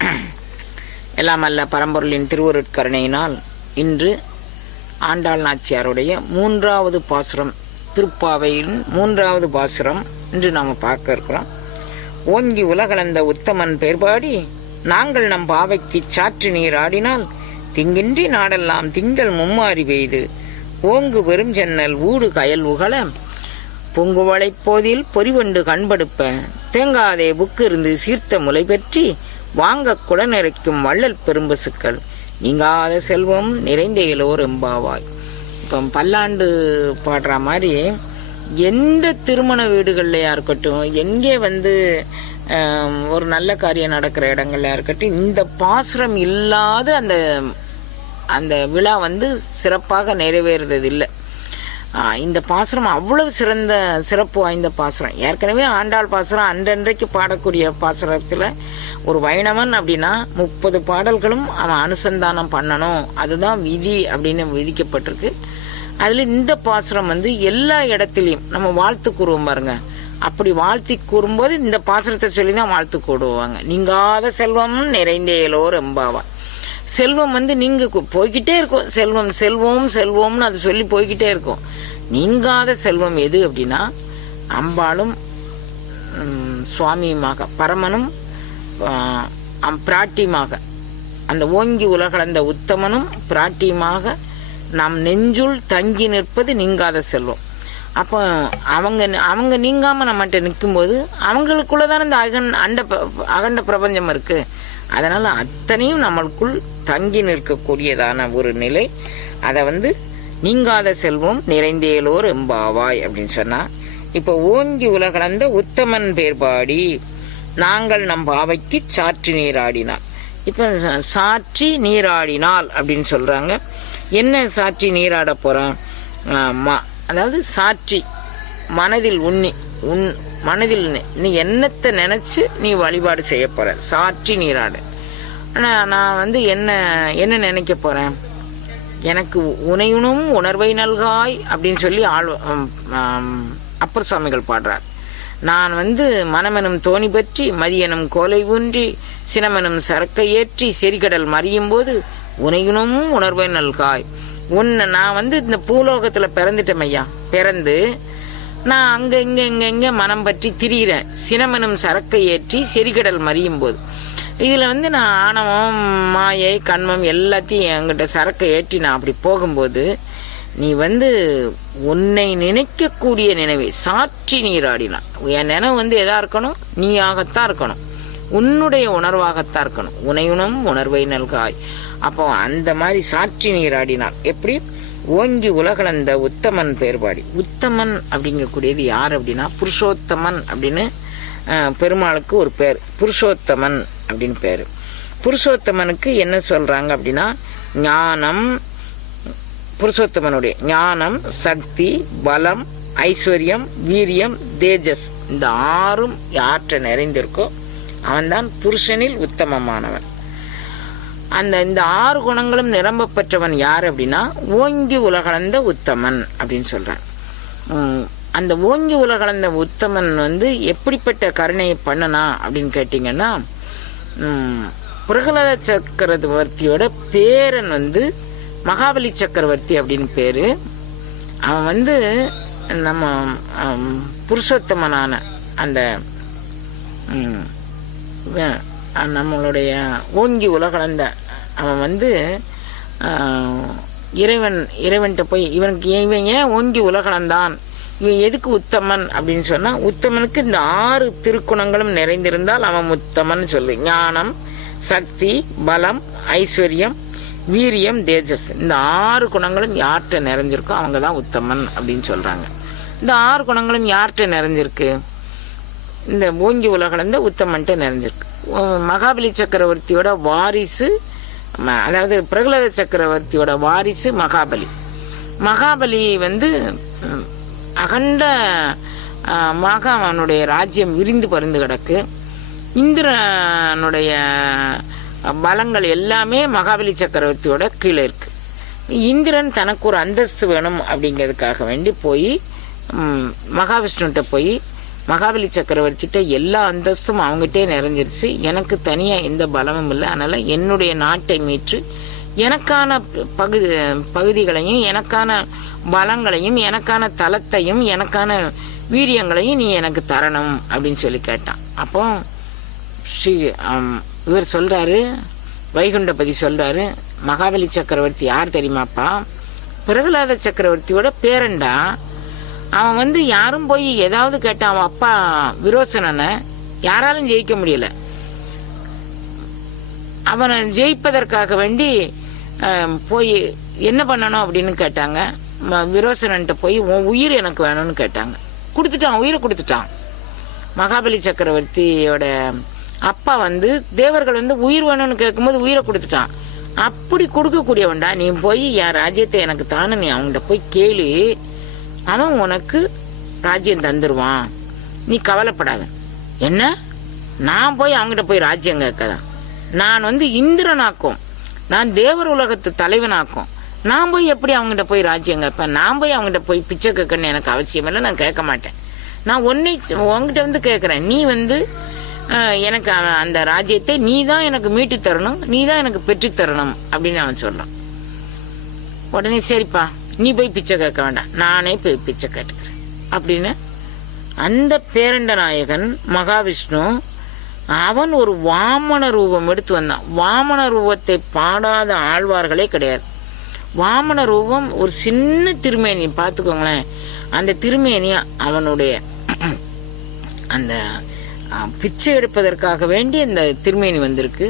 எல்லாம் அல்ல பரம்பொருளின் திருவருட்கருணையினால் இன்று ஆண்டாள் நாச்சியாருடைய மூன்றாவது பாசுரம் திருப்பாவையின் மூன்றாவது பாசுரம் இன்று நாம் பார்க்க இருக்கிறோம். ஓங்கி உலகளந்த உத்தமன் பேர்பாடி நாங்கள் நம் பாவைக்குச் சாற்று நீர் ஆடினால் திங்கின்றி நாடெல்லாம் திங்கள் மும்மாறி பெய்து ஓங்கு பெரும் ஜன்னல் ஊடு கயல் உகல பொங்குவளைப் போதில் பொறிவண்டு கண்படுப்ப தேங்காதே புக்கு இருந்து சீர்த்த முலை பெற்றி வாங்க குடநிறைக்கும் வள்ளல் பெரும்பசுக்கள் நீங்காத செல்வம் நிறைந்த இலோர் எம்பாவாய். இப்போ பல்லாண்டு பாடுற மாதிரி எந்த திருமண வீடுகள்லையா இருக்கட்டும் எங்கே வந்து ஒரு நல்ல காரியம் நடக்கிற இடங்கள்லையா இருக்கட்டும் இந்த பாசுரம் இல்லாத அந்த அந்த விழா வந்து சிறப்பாக நிறைவேறுறது இல்லை இந்த பாசுரம் அவ்வளவு சிறந்த சிறப்பு வாய்ந்த பாசுரம். ஏற்கனவே ஆண்டாள் பாசுரம் அன்றன்றைக்கு பாடக்கூடிய பாசுரத்தில் ஒரு வைணவன் அப்படின்னா முப்பது பாடல்களும் அவன் அனுசந்தானம் பண்ணணும். அதுதான் விதி அப்படின்னு விதிக்கப்பட்டிருக்கு. அதில் இந்த பாசுரம் வந்து எல்லா இடத்துலையும் நம்ம வாழ்த்து கூறுவோம் பாருங்க. அப்படி வாழ்த்தி கூறும்போது இந்த பாசுரத்தை சொல்லி தான் வாழ்த்து கூடுவாங்க நீங்காத செல்வம் நிறைந்தேயலோ ரெம்பாவா. செல்வம் வந்து நீங்க போய்கிட்டே இருக்கும். செல்வம் செல்வம் செல்வம்னு அது சொல்லி போய்கிட்டே இருக்கும். நீங்காத செல்வம் எது அப்படின்னா அம்பாளும் சுவாமியுமாக பரமனும் பிராட்டியமாக அந்த ஓங்கி உலகளந்த உத்தமனும் பிராட்டியமாக நம் நெஞ்சுள் தங்கி நிற்பது நீங்காத செல்வம். அப்போ அவங்க அவங்க நீங்காமல் நம்மகிட்ட நிற்கும்போது அவங்களுக்குள்ளே தான் இந்த அகன் அண்ட ப- அகண்ட பிரபஞ்சம் இருக்குது அதனால் அத்தனையும் நம்மளுக்குள் தங்கி நிற்கக்கூடியதான ஒரு நிலை. அதை வந்து நீங்காத செல்வம் நிறைந்தேலோர் எம்பாவாய் அப்படின்னு சொன்னால் இப்போ ஓங்கி உலகளந்த உத்தமன் பேர்பாடி நாங்கள் நம் பாவைக்கு சாற்றி நீராடினார் இப்போ சாற்றி நீராடினால் அப்படின்னு சொல்கிறாங்க என்ன சாற்றி நீராட போகிறோம் அதாவது சாற்றி மனதில் உண்ணி உன் மனதில் நீ என்னத்தை நினச்சி நீ வழிபாடு செய்ய போகிற சாற்றி நீராடு. ஆனால் நான் வந்து என்ன என்ன நினைக்க போகிறேன் எனக்கு உனையுணும் உணர்வை நல்காய் அப்படின்னு சொல்லி ஆள் அப்பர் சுவாமிகள் பாடுறார். நான் வந்து மனமெனும் தோணி பற்றி மதியனும் கோலை ஊன்றி சினமெனும் சரக்கை ஏற்றி செரிகடல் மறியும் போது உனையுணும் உணர்வை நல்காய். உன்னை நான் வந்து இந்த பூலோகத்தில் பிறந்துட்டேன் ஐயா. பிறந்து நான் அங்கே இங்கே இங்கே இங்கே மனம் பற்றி திரிகிறேன் சினமனும் சரக்கை ஏற்றி செரிகடல் மறியும் போது. இதில் வந்து நான் ஆணவம் மாயை கண்மம் எல்லாத்தையும் என்கிட்ட சரக்கை ஏற்றி நான் அப்படி போகும்போது நீ வந்து உன்னை நினைக்கக்கூடிய நினைவை சாட்சி நீராடினான் என் நினைவு வந்து எதா இருக்கணும்? நீயாகத்தான் இருக்கணும். உன்னுடைய உணர்வாகத்தான் இருக்கணும். உனையுணம் உணர்வை நல்காய். அப்போ அந்த மாதிரி சாட்சி நீராடினான் எப்படி? ஓங்கி உலகளந்த உத்தமன் பேர்பாடி. உத்தமன் அப்படிங்கக்கூடியது யார் அப்படின்னா புருஷோத்தமன் அப்படின்னு பெருமாளுக்கு ஒரு பேர். புருஷோத்தமன் அப்படின்னு பேர். புருஷோத்தமனுக்கு என்ன சொல்கிறாங்க அப்படின்னா ஞானம் புருஷோத்தமனுடைய ஞானம் சக்தி பலம் ஐஸ்வர்யம் வீரியம் தேஜஸ். இந்த ஆறும் யாற்ற நிறைந்திருக்கோ அவன்தான் புருஷனில் உத்தமமானவன். அந்த இந்த ஆறு குணங்களும் நிரம்ப பெற்றவன் யார் அப்படின்னா ஓங்கி உலகளந்த உத்தமன் அப்படின்னு சொல்கிறான் அந்த ஓங்கி உலகளந்த உத்தமன் வந்து எப்படிப்பட்ட கருணையை பண்ணனா அப்படின்னு கேட்டிங்கன்னா பிரகலாத சக்கரவர்த்தியோட பேரன் வந்து மகாபலி சக்கரவர்த்தி அப்படின்னு பேர். அவன் வந்து நம்ம புருஷோத்தமனான அந்த வே- நம்மளுடைய ஓங்கி உலகளந்த அவன் வந்து இறைவன் இறைவன்கிட்ட போய் இவனுக்கு இவன் ஏன் ஓங்கி உலகளந்தான் இவன் எதுக்கு உத்தமன் அப்படின்னு சொன்னால் உத்தமனுக்கு இந்த ஆறு திருக்குணங்களும் நிறைந்திருந்தால் அவன் உத்தமன் சொல்லு ஞானம் சக்தி பலம் ஐஸ்வர்யம் வீரியம் தேஜஸ். இந்த ஆறு குணங்களும் யார்கிட்ட நிறைஞ்சிருக்கோ அவங்க தான் உத்தமன் அப்படின்னு சொல்கிறாங்க இந்த ஆறு குணங்களும் யார்கிட்ட நிறைஞ்சிருக்கு? இந்த ஓங்கி உலகளந்த உத்தமன்ட்டு நிறைஞ்சிருக்கு. மகாபலி சக்கரவர்த்தியோட வாரிசு ம- அதாவது பிரகலாத சக்கரவர்த்தியோட வாரிசு மகாபலி. மகாபலி வந்து அகண்ட ஆஹ், மாக அவனுடைய ராஜ்யம் விரிந்து பருந்து கிடக்கு. இந்திரனுடைய பலங்கள் எல்லாமே மகாபலி சக்கரவர்த்தியோட கீழே இருக்குது இந்திரன் தனக்கு ஒரு அந்தஸ்து வேணும் அப்படிங்கிறதுக்காக வேண்டி போய் மகாவிஷ்ணுகிட்ட போய் மகாபலி சக்கரவர்த்திகிட்ட எல்லா அந்தஸ்தும் அவங்ககிட்டே நிறைஞ்சிருச்சு. எனக்கு தனியாக எந்த பலமும் இல்லை. அதனால் என்னுடைய நாட்டை மீற்று எனக்கான பகுதி பகுதிகளையும் எனக்கான பலங்களையும் எனக்கான தலத்தையும் எனக்கான வீரியங்களையும் நீ எனக்கு தரணும் அப்படின்னு சொல்லி கேட்டான். அப்போ ஸ்ரீ இவர் சொல்கிறாரு வைகுண்டபதி சொல்கிறாரு மகாபலி சக்கரவர்த்தி யார் தெரியுமாப்பா? பிரகலாத சக்கரவர்த்தியோட பேரண்டா அவன் வந்து யாரும் போய் ஏதாவது கேட்டான் அவன் அப்பா விரோசனனை யாராலும் ஜெயிக்க முடியல. அவனை ஜெயிப்பதற்காக வேண்டி போய் என்ன பண்ணணும் அப்படின்னு கேட்டாங்க. ம- விரோசனன்ட்ட போய் உன் உயிர் எனக்கு வேணும்னு கேட்டாங்க. கொடுத்துட்டான் உயிரை கொடுத்துட்டான். மகாபலி சக்கரவர்த்தியோட அப்பா வந்து தேவர்கள் வந்து உயிர் வேணும்னு கேட்கும்போது உயிரை கொடுத்துட்டான். அப்படி கொடுக்கக்கூடியவன்டா நீ போய் என் ராஜ்யத்தை எனக்கு தானே நீ அவன்கிட்ட போய் கேளு. அவன் உனக்கு ராஜ்யம் தந்துடுவான் நீ கவலைப்படாத. என்ன? நான் போய் அவங்ககிட்ட போய் ராஜ்யம் கேட்கதான் நான் வந்து இந்திரனாக்கும். நான் தேவர் உலகத்து தலைவனாக்கும். நான் போய் எப்படி அவங்ககிட்ட போய் ராஜ்யம் கேட்பேன்? நான் போய் அவங்ககிட்ட போய் பிச்சை கேட்கணும்னு எனக்கு அவசியம் இல்லை நான் கேட்க மாட்டேன். நான் உன்னை உங்ககிட்ட வந்து கேட்குறேன். நீ வந்து எனக்கு அவன் அந்த ராஜ்யத்தை நீ தான் எனக்கு மீட்டு தரணும் நீ தான் எனக்கு பெற்று தரணும் அப்படின்னு அவன் சொல்கிறான் உடனே சரிப்பா நீ போய் பிச்சை கேட்க வேண்டாம். நானே போய் பிச்சை கேட்டுக்கிறேன் அப்படின்னு அந்த பேரண்ட நாயகன் மகாவிஷ்ணு அவன் ஒரு வாமன ரூபம் எடுத்து வந்தான். வாமன ரூபத்தை பாடாத ஆழ்வார்களே கிடையாது. வாமன ரூபம் ஒரு சின்ன திருமேனி பார்த்துக்கோங்களேன். அந்த திருமேனி அவனுடைய அந்த பிச்சை எடுப்பதற்காக வேண்டி இந்த திருமேனி வந்திருக்கு.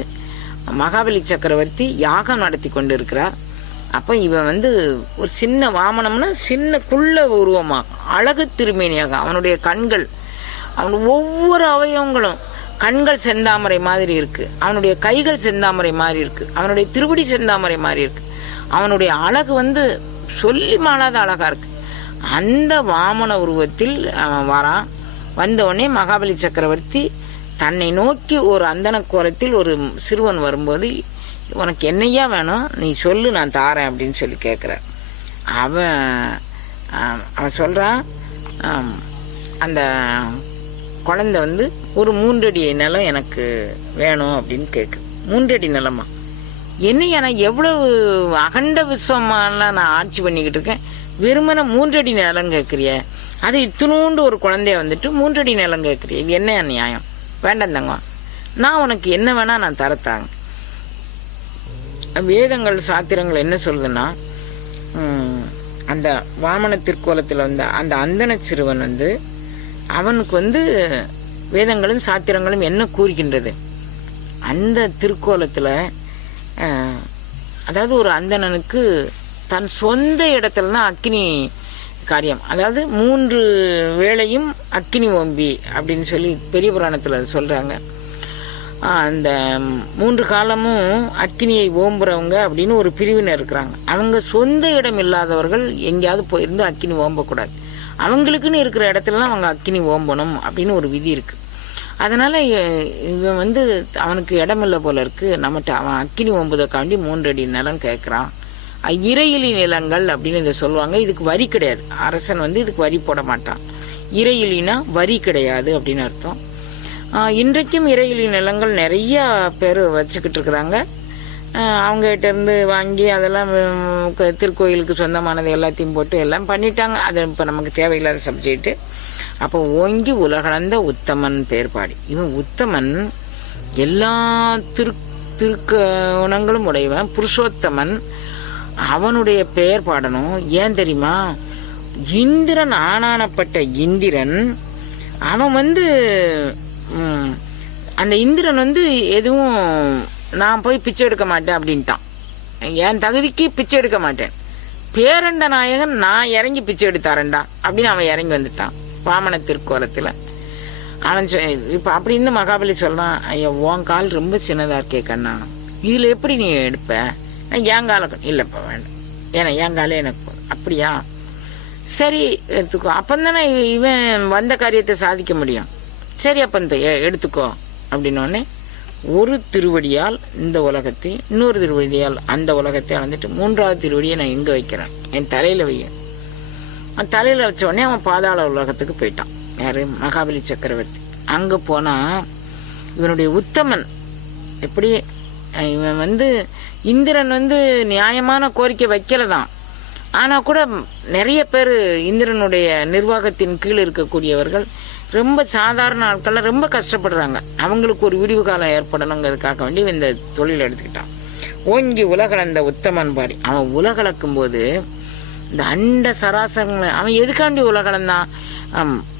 மகாபலி சக்கரவர்த்தி யாகம் நடத்தி கொண்டு இருக்கிறார் அப்போ இவன் வந்து ஒரு சின்ன வாமனம்னா சின்ன குள்ள உருவமாக அழகு திருமேனியாக அவனுடைய கண்கள் அவன் ஒவ்வொரு அவயவங்களும் கண்கள் செந்தாமரை மாதிரி இருக்குது அவனுடைய கைகள் செந்தாமரை மாதிரி இருக்குது அவனுடைய திருவடி செந்தாமரை மாதிரி இருக்குது அவனுடைய அழகு வந்து சொல்லி மாளாத அழகாக இருக்குது அந்த வாமன உருவத்தில் அவன் வரான். வந்தவுடனே மகாபலி சக்கரவர்த்தி தன்னை நோக்கி ஒரு அந்தன கோலத்தில் ஒரு சிறுவன் வரும்போது உனக்கு என்னையா வேணும்? நீ சொல்லு நான் தாரேன் அப்படின்னு சொல்லி கேட்குற அவன் அவன் சொல்கிறான் அந்த குழந்த வந்து ஒரு மூன்றடி நிலம் எனக்கு வேணும் அப்படின்னு கேட்கு மூன்றடி நிலமா? என்னையா நான் எவ்வளவு அகண்ட விஸ்வமெல்லாம் நான் ஆட்சி பண்ணிக்கிட்டு இருக்கேன்? வெறுமனை மூன்றடி நிலம் கேட்குறிய? அது இத்தினூண்டு ஒரு குழந்தைய வந்துட்டு மூன்றடி நிலம் கேட்குறிய இது என்ன நியாயம் வேண்டாம் தங்க நான் உனக்கு என்ன வேணால் நான் தரத்தாங்க வேதங்கள் சாத்திரங்கள் என்ன சொல்லுதுன்னா அந்த வாமன திருக்கோலத்தில் வந்த அந்த அந்தன சிறுவன் வந்து அவனுக்கு வந்து வேதங்களும் சாத்திரங்களும் என்ன கூறுகின்றது? அந்த திருக்கோலத்தில் அதாவது ஒரு அந்தணனுக்கு தன் சொந்த இடத்துல தான் அக்னி காரியம். அதாவது மூன்று வேளையும் அக்கினி ஓம்பி அப்படின்னு சொல்லி பெரிய புராணத்தில் சொல்கிறாங்க அந்த மூன்று காலமும் அக்கினியை ஓம்புறவங்க அப்படின்னு ஒரு பிரிவினர் இருக்கிறாங்க. அவங்க சொந்த இடம் இல்லாதவர்கள் எங்கேயாவது போயிருந்து அக்கினி ஓம்பக்கூடாது. அவங்களுக்குன்னு இருக்கிற இடத்துலலாம் அவங்க அக்கினி ஓம்பணும் அப்படின்னு ஒரு விதி இருக்குது அதனால் இவன் வந்து அவனுக்கு இடமில்லை போல இருக்குது நம்மகிட்ட அவன் அக்கினி ஓம்புதற்காண்டி மூன்றடி நிலம் கேட்குறான் இறையிலி நிலங்கள் அப்படின்னு இதை சொல்லுவாங்க. இதுக்கு வரி கிடையாது. அரசன் வந்து இதுக்கு வரி போட மாட்டான். இறையிலினா வரி கிடையாது அப்படின்னு அர்த்தம். இன்றைக்கும் இறையிலி நிலங்கள் நிறையா பேர் வச்சுக்கிட்டு இருக்கிறாங்க. அவங்ககிட்டேருந்து அவங்ககிட்ட இருந்து வாங்கி அதெல்லாம் திருக்கோயிலுக்கு சொந்தமானது எல்லாத்தையும் போட்டு எல்லாம் பண்ணிட்டாங்க. அது இப்போ நமக்கு தேவையில்லாத சப்ஜெக்ட்டு அப்போ ஓங்கி உலகளந்த உத்தமன் பேர்பாடி இவன் உத்தமன் எல்லா திரு திருக்கணங்களும் உடையவன். புருஷோத்தமன் அவனுடைய பெயர் பாடணும். ஏன் தெரியுமா? இந்திரன் ஆனானப்பட்ட இந்திரன் அவன் வந்து அந்த இந்திரன் வந்து எதுவும் நான் போய் பிச்சை எடுக்க மாட்டேன் அப்படின்ட்டான். என் தகுதிக்கு பிச்சை எடுக்க மாட்டேன். பேரண்ட நாயகன் நான் இறங்கி பிச்சை எடுத்தாரண்டா அப்படின்னு அவன் இறங்கி வந்துட்டான் வாமன திருக்கோலத்தில். அவன் சொ இப்போ அப்படின்னு மகாபலி சொல்கிறான் ஐயா உன் கால் ரொம்ப சின்னதாக இருக்கே கண்ணா. இதில் எப்படி நீ எடுப்ப? நான் என் காலை இல்லைப்பா வேண்டாம் ஏன்னா ஏங்காலே காலே எனக்கு போதும். அப்படியா? சரி எடுத்துக்கோ. அப்போ தானே இவன் வந்த காரியத்தை சாதிக்க முடியும். சரி அப்போ இந்த எடுத்துக்கோ. அப்படின்னோடனே ஒரு திருவடியால் இந்த உலகத்தை இன்னொரு திருவடியால் அந்த உலகத்தை வந்துட்டு மூன்றாவது திருவடியை நான் எங்கே வைக்கிறேன். என் தலையில் வையும் அவன் தலையில் வச்ச உடனே அவன் பாதாள உலகத்துக்கு போயிட்டான். யார்? மகாபலி சக்கரவர்த்தி. அங்கே போனால் இவனுடைய உத்தமன் எப்படி இவன் வந்து இந்திரன் வந்து நியாயமான கோரிக்கை வைக்கல தான் ஆனால் கூட நிறைய பேர் இந்திரனுடைய நிர்வாகத்தின் கீழ் இருக்கக்கூடியவர்கள் ரொம்ப சாதாரண ஆட்கள்லாம் ரொம்ப கஷ்டப்படுறாங்க. அவங்களுக்கு ஒரு விடிவு காலம் ஏற்படணுங்கிறதுக்காக வேண்டி இந்த தொழில் எடுத்துக்கிட்டான். ஓங்கி உலகளந்த உத்தமன் பாடி. அவன் உலகளக்கும் போது இந்த அண்ட சராசரங்களை அவன் எதுக்காண்டி உலகளந்தான்?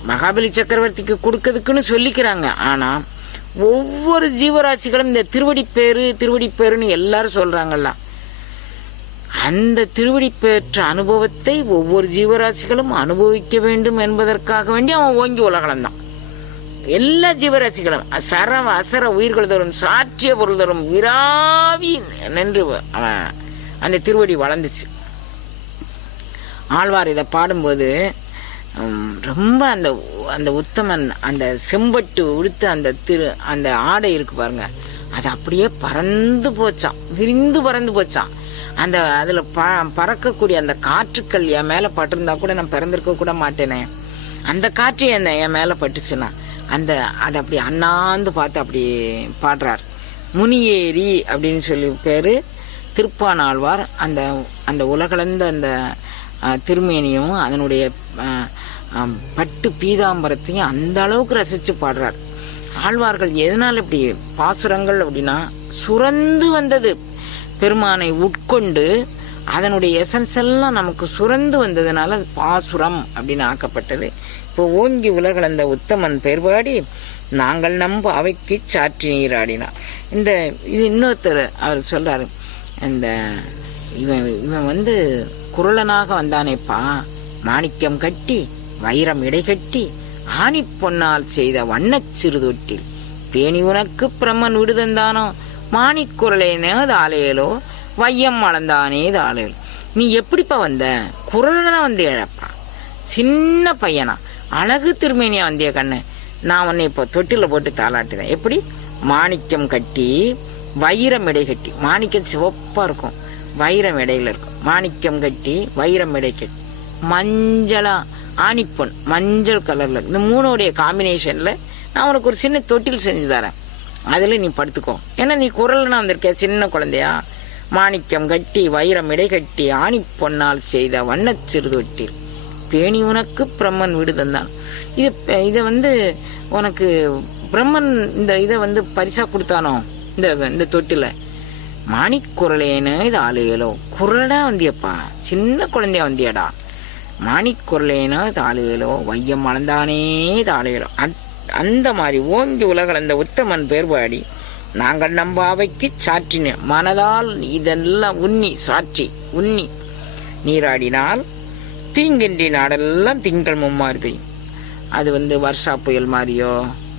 மகாபலி சக்கரவர்த்திக்கு கொடுக்கறதுக்குன்னு சொல்லிக்கிறாங்க. ஆனால் ஒவ்வொரு ஜீவராசிகளும் இந்த திருவடி பேரு திருவடி பேருன்னு எல்லாரும் சொல்றாங்கல்ல அந்த திருவடி பெற்ற அனுபவத்தை ஒவ்வொரு ஜீவராசிகளும் அனுபவிக்க வேண்டும் என்பதற்காக வேண்டி அவன் ஓங்கி உலகளந்தான் எல்லா ஜீவராசிகளும் சர அசர உயிர்கள் தரும் சாட்சிய பொருள் தரும் விராவி நின்று அவன் அந்த திருவடி வளர்ந்துச்சு. ஆழ்வார் இதை பாடும்போது ரொம்ப அந்த அந்த உத்தமன் அந்த செம்பட்டு உடுத்து அந்த திரு அந்த ஆடை இருக்கு பாருங்க. அது அப்படியே பறந்து போச்சான் விரிந்து பறந்து போச்சான் அந்த அதில் ப பறக்கக்கூடிய அந்த காற்றுக்கள் என் மேலே பட்டிருந்தா கூட நான் பிறந்திருக்க கூட மாட்டேனே. அந்த காற்று என்ன என் மேலே பட்டுச்சுன்னா அந்த அதை அப்படி அண்ணாந்து பார்த்து அப்படி பாடுறார். முனியேரி அப்படின்னு சொல்லி பேர். திருப்பானாழ்வார் அந்த அந்த உலகளந்த அந்த திருமேனியும் அதனுடைய பட்டு பீதாம்பரத்தையும் அந்த அளவுக்கு ரசித்து பாடுறார். ஆழ்வார்கள் எதனால் இப்படி பாசுரங்கள் அப்படின்னா சுரந்து வந்தது. பெருமானை உட்கொண்டு அதனுடைய எசன்ஸ் எல்லாம் நமக்கு சுரந்து வந்ததுனால பாசுரம் அப்படின்னு ஆக்கப்பட்டது. இப்போ ஓங்கி உலகளந்த உத்தமன் பெருபாடி நாங்கள் நம்ப அவைக்கு சாற்றி நீராடினார் இந்த இது இன்னொருத்தர் அவர் சொல்கிறார் இந்த இவன் இவன் வந்து குரலனாக வந்தானேப்பா மாணிக்கம் கட்டி வைரம் இடைகட்டி ஆணி பொன்னால் செய்த வண்ணச் சிறுதொட்டில் பேணி உனக்கு பிரம்மன் விடுதந்தானோ மாணிக்குரலே தாளையலோ வையம் வளர்ந்தானே தாளையல் நீ எப்படிப்பா வந்த? குரலனா வந்து இழப்பா சின்ன பையனா? அழகு திருமேனியா வந்திய கண்ணு. நான் உன்னை இப்போ தொட்டில் போட்டு தாளாட்டுதேன் எப்படி? மாணிக்கம் கட்டி வைரம் இடை கட்டி. மாணிக்கம் சிவப்பாக இருக்கும். வைரம் இடையில இருக்கும். மாணிக்கம் கட்டி வைரம் இடை கட்டி. மஞ்சளாக ஆணிப்பொன் மஞ்சள் கலரில். இந்த மூணுடைய காம்பினேஷனில் நான் உனக்கு ஒரு சின்ன தொட்டில் செஞ்சு தரேன். அதில் நீ படுத்துக்கோ. ஏன்னா நீ குரல்னா வந்திருக்கிய சின்ன குழந்தையா? மாணிக்கம் கட்டி வைரம் இடை கட்டி ஆணி பொன்னால் செய்த வண்ணச் சிறுதொட்டில். பேணி உனக்கு பிரம்மன் வீடு தந்தான் இது இதை வந்து உனக்கு பிரம்மன் இந்த இதை வந்து பரிசாக கொடுத்தானோ? இந்த இந்த தொட்டில. மாணிக்குரலேன்னு இது ஆலையலோ குரலடா வந்தியப்பா. சின்ன குழந்தையா வந்தியாடா. மாணிக்குரலேனோ தாளுகளோ வையம் வளர்ந்தானே தாளுகளோ அந்த மாதிரி ஓங்கி உலகளந்த உத்தமன் பேர்பாடி நாங்கள் நம்ப அவைக்கு சாற்றின மனதால் இதெல்லாம் உன்னி சாற்றி உன்னி நீராடினால் தீங்கின்றி நாடெல்லாம் திங்கள் மும்மாறு பெய்யும் அது வந்து வருஷா புயல் மாதிரியோ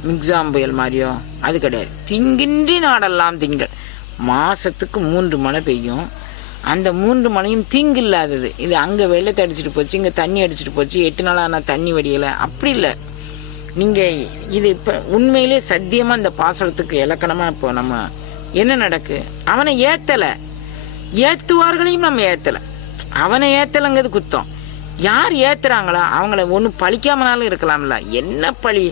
மிக்ஸாம் புயல் மாதிரியோ அது கிடையாது. திங்கின்றி நாடெல்லாம் திங்கள். மாதத்துக்கு மூன்று மழை பெய்யும். அந்த மூன்று மலையும் தீங்கு இல்லாதது. இது அங்கே வெள்ளத்தை அடிச்சிட்டு போச்சு இங்கே தண்ணி அடிச்சிட்டு போச்சு எட்டு நாளாக ஆனால் தண்ணி வடியலை. அப்படி இல்லை. நீங்கள் இது இப்போ உண்மையிலே சத்தியமாக இந்த பாசனத்துக்கு இலக்கணமாக இப்போ நம்ம என்ன நடக்கு? அவனை ஏற்றலை ஏற்றுவார்களையும் நம்ம ஏற்றலை அவனை ஏற்றலைங்கிறது குத்தம். யார் ஏற்றுறாங்களா அவங்கள ஒன்றும் பழிக்காமனாலும் இருக்கலாம்ல. என்ன பழி?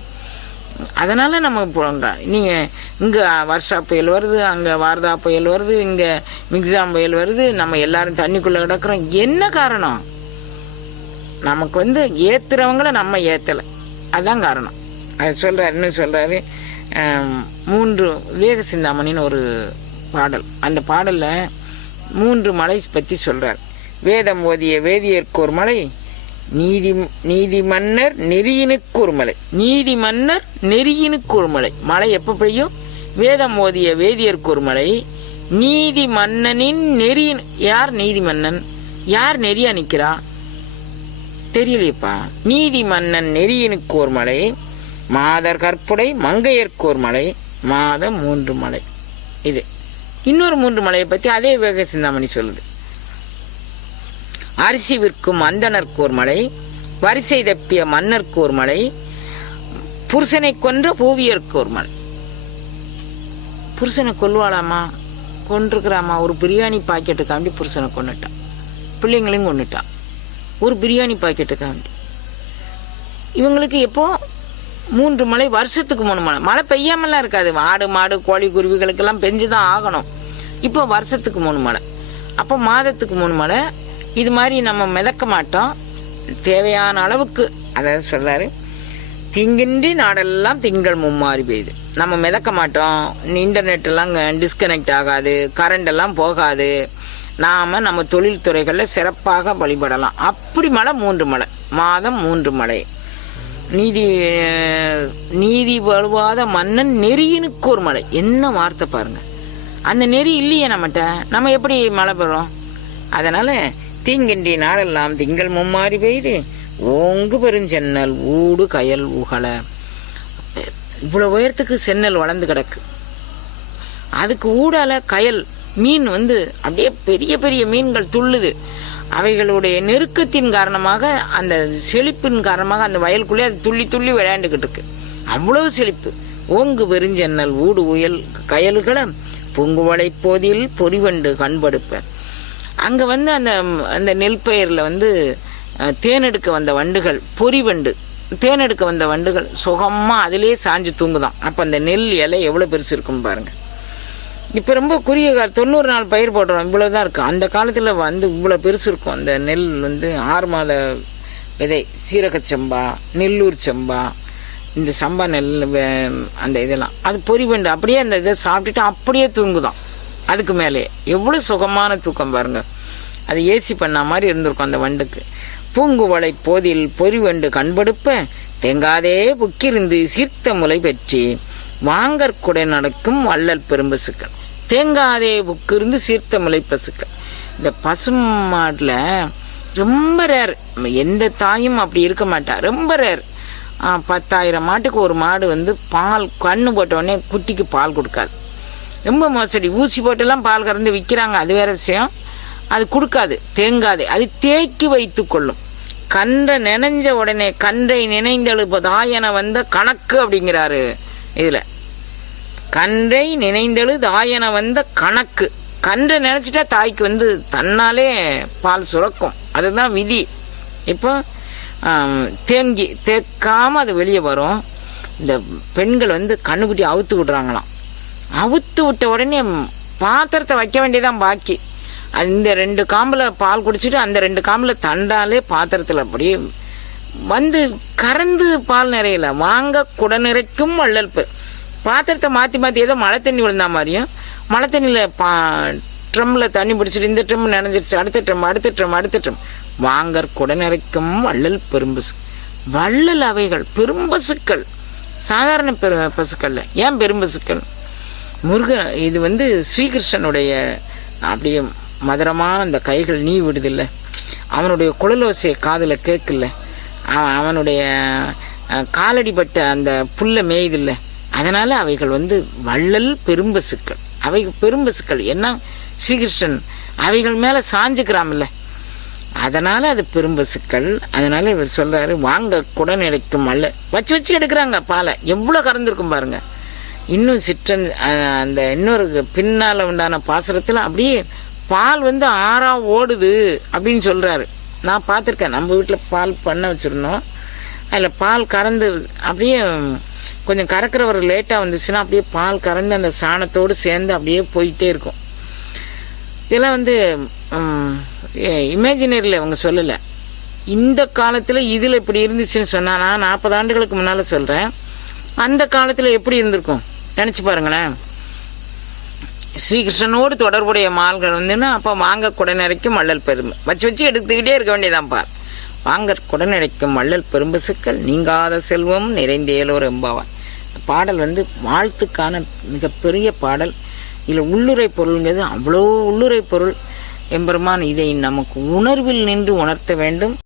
அதனால் நம்ம போங்க. நீங்கள் இங்கே வருஷா புயல் வருது அங்கே வாரதா புயல் வருது இங்கே மிக்ஸாம் புயல் வருது நம்ம எல்லாரும் தண்ணிக்குள்ளே கிடக்குறோம். என்ன காரணம்? நமக்கு வந்து ஏற்றுறவங்கள நம்ம ஏற்றலை அதுதான் காரணம். அது சொல்கிறார் இன்னும் சொல்கிறாரு மூன்று விவேக சிந்தாமணின்னு ஒரு பாடல். அந்த பாடலில் மூன்று மலை பற்றி சொல்கிறார் வேதம் ஓதிய வேதியர்க்கு ஒரு மலை நீதி நீதி மன்னர் நெறியினுக்கு ஒரு மலை. நீதி மன்னர் நெறியினுக்கு ஒரு மலை மழை எப்போ பெய்யும்? வேதம் ஓதிய வேதியர்க்கு ஒரு மலை நீதி மன்னனின் நெறியின் யார் நீதி மன்னன்? யார் நெறியா நிற்கிறா? தெரியலையப்பா. நீதி மன்னன் நெறியினுக்கு ஒரு மலை மாதர் கற்புடை மங்கையர்க்கு ஒரு மலை மாதம் மூன்று மலை. இது. இன்னொரு மூன்று மலையை பற்றி அதே விவேக சிந்தாமணி சொல்லுது. அரிசி விற்கும் அந்தனர் ஒரு மலை வரிசை தப்பிய மன்னர் ஒரு மலை புருஷனை கொன்ற பூவியர்க்கு ஒரு மலை புருஷனை கொல்லுவாளாமா? கொண்டிருக்கிறாம்மா ஒரு பிரியாணி பாக்கெட்டுக்காண்டி புருஷனை கொண்டுட்டான் பிள்ளைங்களையும் கொண்டுட்டான் ஒரு பிரியாணி பாக்கெட்டுக்காண்டி இவங்களுக்கு எப்போ? மூன்று மழை வருஷத்துக்கு மூணு மழை மழை பெய்யாமலாம் இருக்காது. ஆடு மாடு கோழி குருவிகளுக்கெல்லாம் பெஞ்சு தான் ஆகணும். இப்போ வருஷத்துக்கு மூணு மழை அப்போ மாதத்துக்கு மூணு மழை இது மாதிரி நம்ம மிதக்க மாட்டோம். தேவையான அளவுக்கு. அதாவது சொல்கிறாரு திங்கின்றி நாடெல்லாம் திங்கள் மும்மாறி பெய்யுது. நம்ம மிதக்க மாட்டோம். இன்டர்நெட்டெல்லாம் டிஸ்கனெக்ட் ஆகாது. கரண்ட் எல்லாம் போகாது. நாம் நம்ம தொழில்துறைகளில் சிறப்பாக வழிபடலாம். அப்படி மழை மூன்று மழை. மாதம் மூன்று மழை. நீதி நீதி வலுவாத மன்னன் நெறியினுக்கு ஒரு மழை. என்ன வார்த்தை பாருங்கள் அந்த நெறி இல்லையே நம்மகிட்ட. நம்ம எப்படி மழை பெறோம்? அதனால் தீங்கின்றி நாளெல்லாம் திங்கள் மும்மாறி பெய்து ஓங்கு பெருஞ்சென்னல் ஊடு கயல் உகலை. இவ்வளோ உயரத்துக்கு சென்னல் வளர்ந்து கிடக்கு. அதுக்கு ஊடால கயல் மீன் வந்து அப்படியே பெரிய பெரிய மீன்கள் துள்ளுது. அவைகளுடைய நெருக்கத்தின் காரணமாக அந்த செழிப்பின் காரணமாக அந்த வயலுக்குள்ளே அது துள்ளி துள்ளி விளையாண்டுக்கிட்டு இருக்கு. அவ்வளவு செழிப்பு. ஓங்கு பெருஞ்சென்னல் ஊடு உயல் கயல்களை பொங்குவளை போதில் பொறிவண்டு கண்படுப்பேன் அங்கே வந்து அந்த அந்த நெல் பயிரில் வந்து தேனெடுக்க வந்த வண்டுகள் பொறிவண்டு. தேனெடுக்க வந்த வண்டுகள் சுகமாக அதிலே சாஞ்சு தூங்குதான். அப்போ அந்த நெல் இலை எவ்வளோ பெருசு இருக்கும் பாருங்கள் இப்போ ரொம்ப குறுகிய கால தொண்ணூறு நாள் பயிர் போடுறோம் இவ்வளோ தான் இருக்கும் அந்த காலத்தில் வந்து இவ்வளோ பெருசு இருக்கும். அந்த நெல் வந்து ஆறு மாத விதை சீரகச்சம்பா நெல்லூர் சம்பா இந்த சம்பா நெல் அந்த இதெல்லாம். அது பொறிவண்டு அப்படியே அந்த இதை சாப்பிட்டுட்டு அப்படியே தூங்குதான். அதுக்கு மேலே எவ்வளோ சுகமான தூக்கம் பாருங்கள் அது ஏசி பண்ண மாதிரி இருந்திருக்கும் அந்த வண்டுக்கு. பூங்குவளை போதில் பொறிவெண்டு கண்படுப்ப தேங்காதே புக்கிருந்து சீர்த்த முலை பெற்றி. வாங்கற்குடை நடக்கும் வள்ளல் பெரும்பசுக்கள் தேங்காதே புக்கிருந்து சீர்த்த முலை பசுக்கள் இந்த பசும் மாட்டில் ரொம்ப ரேர் எந்த தாயும் அப்படி இருக்க மாட்டா. ரொம்ப ரேர் பத்தாயிரம் மாட்டுக்கு ஒரு மாடு வந்து பால் கண்ணு போட்டவுடனே குட்டிக்கு பால் கொடுக்காது. ரொம்ப மோசடி. ஊசி போட்டுலாம் பால் கறந்து விற்கிறாங்க அது வேற விஷயம். அது கொடுக்காது தேங்காது. அது தேக்கி வைத்து கொள்ளும் கன்றை நினைஞ்ச உடனே கன்றை நினைந்தெழுப்பதாயன வந்த கணக்கு அப்படிங்கிறாரு இதில். கன்றை நினைந்தெழு தாயன வந்த கணக்கு. கன்றை நினச்சிட்டா தாய்க்கு வந்து தன்னாலே பால் சுரக்கும். அதுதான் விதி. இப்போ தேங்கி தேக்காமல் அது வெளியே வரும். இந்த பெண்கள் வந்து கண்ணுக்குட்டி அவுத்து விட்றாங்களாம். அவுத்து விட்ட உடனே பாத்திரத்தை வைக்க வேண்டியதான் பாக்கி. அந்த ரெண்டு காம்பில் பால் குடிச்சிட்டு அந்த ரெண்டு காம்பில் தண்டாலே பாத்திரத்தில் அப்படியே வந்து கறந்து பால் நிறையல. வாங்க குட நிறைக்கும் வள்ளல் பாத்திரத்தை மாற்றி மாற்றி ஏதோ மழை தண்ணி விழுந்தா மாதிரியும் மழை தண்ணியில் பா ட்ரம்மில் தண்ணி பிடிச்சிட்டு இந்த ட்ரம் நினைஞ்சிருச்சு அடுத்த ட்ரம் அடுத்த ட்ரம் அடுத்த ட்ரம். வாங்கற் குட நிறைக்கும் வள்ளல் பெரும்பசு வள்ளல் அவைகள் பெரும்பசுக்கள் சாதாரண பெரு பசுக்களில். ஏன் பெரும்பசுக்கள் முருகன் இது வந்து ஸ்ரீகிருஷ்ணனுடைய அப்படியே மதுரமான அந்த கைகள் நீ விடுதில்ல. அவனுடைய குழலோசையை காதில் கேட்கல. அவன் அவனுடைய காலடிப்பட்ட அந்த புல்லை மேய்தில்லை. அதனால் அவைகள் வந்து வள்ளல் பெரும்பசுக்கள். அவை பெரும்பசுக்கள். என்ன? ஸ்ரீகிருஷ்ணன். அவைகள் மேலே சாஞ்சுக்கிறாமில்ல. அதனால் அது பெரும்பசுக்கள். அதனால் இவர் சொல்கிறாரு வாங்க குடன் எடுக்கும் அல்ல. வச்சு வச்சு எடுக்கிறாங்க பாலை. எவ்வளோ கறந்துருக்கும் பாருங்கள் இன்னும் சிற்றன் அந்த இன்னொரு பின்னால் உண்டான பாசரத்தில் அப்படியே பால் வந்து ஆறாக ஓடுது அப்படின்னு சொல்கிறாரு நான் பார்த்துருக்கேன். நம்ம வீட்டில் பால் பண்ண வச்சுருந்தோம். அதில் பால் கறந்து அப்படியே கொஞ்சம் கறக்கிறவர் லேட்டாக வந்துச்சுன்னா அப்படியே பால் கறந்து அந்த சாணத்தோடு சேர்ந்து அப்படியே போயிட்டே இருக்கும். இதெல்லாம் வந்து இமேஜினரியில் அவங்க சொல்லலை. இந்த காலத்தில் இதில் இப்படி இருந்துச்சுன்னு சொன்னால் நான் நாற்பது ஆண்டுகளுக்கு முன்னால் சொல்கிறேன் அந்த காலத்தில் எப்படி இருந்திருக்கும்? நினச்சி பாருங்களேன். ஸ்ரீகிருஷ்ணனோடு தொடர்புடைய மால்கள் வந்துன்னா அப்போ வாங்க குடநிறைக்கும் வள்ளல் பெருமை வச்சு வச்சு எடுத்துக்கிட்டே இருக்க வேண்டியதான் பார் வாங்க குடநிறைக்கும் வள்ளல் பெரும்பசுக்கள் நீங்காத செல்வம் நிறைந்தேலோர் எம்பாவான் பாடல் வந்து வாழ்த்துக்கான மிகப்பெரிய பாடல். இதில் உள்ளுரை பொருள்ங்கிறது அவ்வளோ உள்ளுரை பொருள். எம்பெருமான் இதை நமக்கு உணர்வில் நின்று உணர்த்த வேண்டும்.